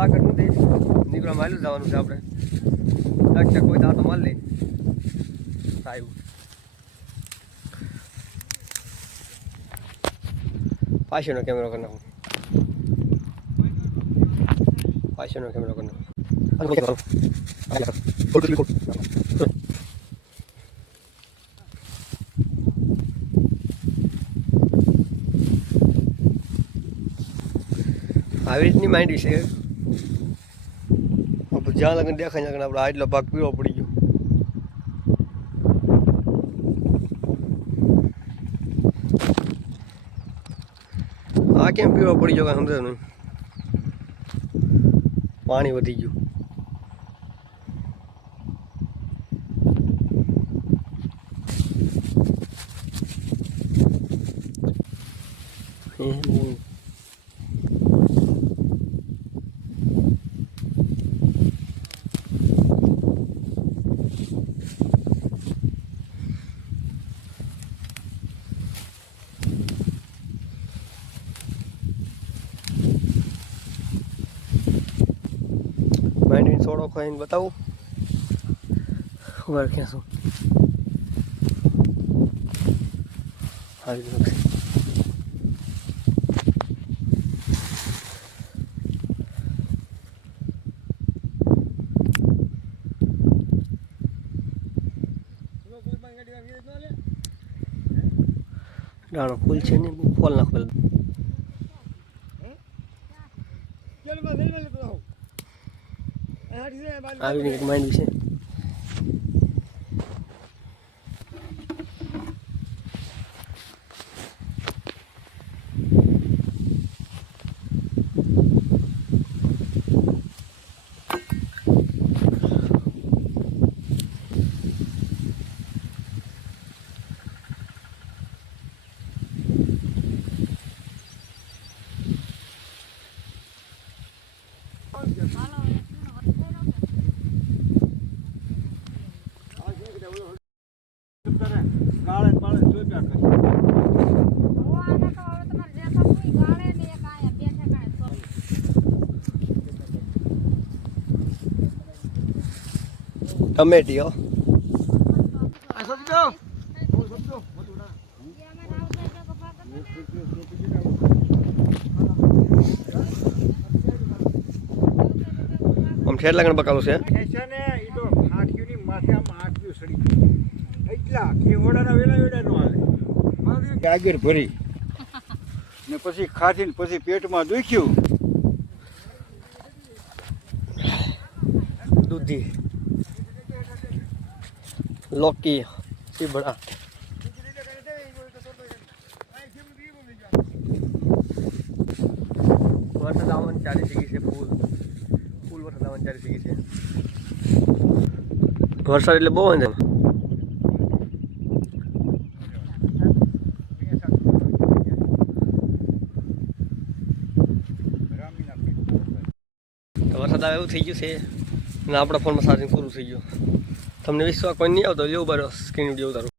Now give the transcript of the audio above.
આગળ નથી નીકળવા માયલું જવાનું છે આપણે ટક કોઈ દાંતો માલ લે સાહેબ પાછળનો કેમેરો કરી નાખું પાછળનો કેમેરો કરી નાખું આવી રીતની માંડી છે આપણે જ્યાં લગન દેખાય ત્યાં આપણે આટલો ભાગ પીળો પડી ગયો. આ કેમ પીળો પડી ગયો કાંઈ સમજાય નહીં. પાણી વધી ગયું. હમ. માંડવીને સોડો ખાઈને બતાવું. ખબર ક્યાં શું. આવી છે. દાણો ફૂલ છે ને ફોલ નાખો. આવી એક માંડવી છે. ટમેટી હો આમ ઠેર ગણ બકાલું છે માથે આમ હાથીઓ સડી ગઈ. એટલા કેવડાના વેલા વેલા નો આવે ભરી. ને પછી ખાધીને પછી પેટમાં દુખ્યું. દૂધી. લોકી ચીબડા. વરસાદ આવવાની ચાલી ગઈ છે ફૂલ ફૂલ વરસાદ આવવાની ચાલી શકી છે. વરસાદ એટલે બહુ હોય આવે એવું થઈ ગયું છે. અને આપણા ફોનમાં ચાર્જિંગ પૂરું થઈ ગયું. તમને વિશ્વાસ કોઈ નહીં આવતો લેવું બારો સ્ક્રીન વીડિયો ઉતારો.